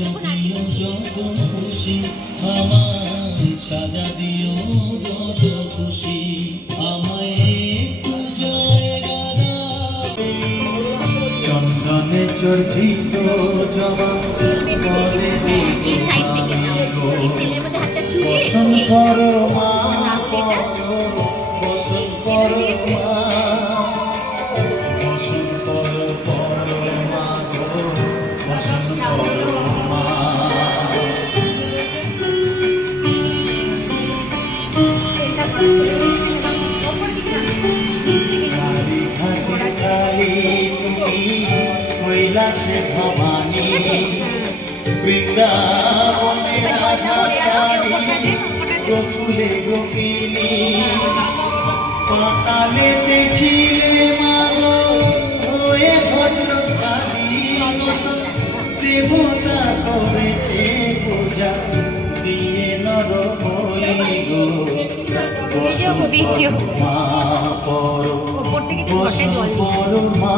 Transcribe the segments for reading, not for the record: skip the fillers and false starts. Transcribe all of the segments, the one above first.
যত খুশি আমায় সাজা দিও যত খুশি আমায় একটু জায়গা দাও চন্দনে চর্চিত জবা পদে বসন কর মা বসন কর মা বসন কর মা গো বসন কর মা কালী ঘাটে কালী তুমি কৈলাসে ভবানী বৃন্দাবনে রাধা রানী গোকুলে গোপিনী পাতালেতে ছিলে মাগো হয়ে ভদ্রকালী দেবতা করেছে পূজা দিয়ে নর বলি গো মা পর পর মা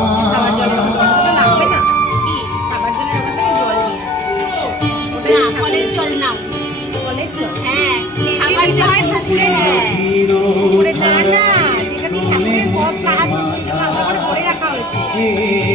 রাখা হয়েছে।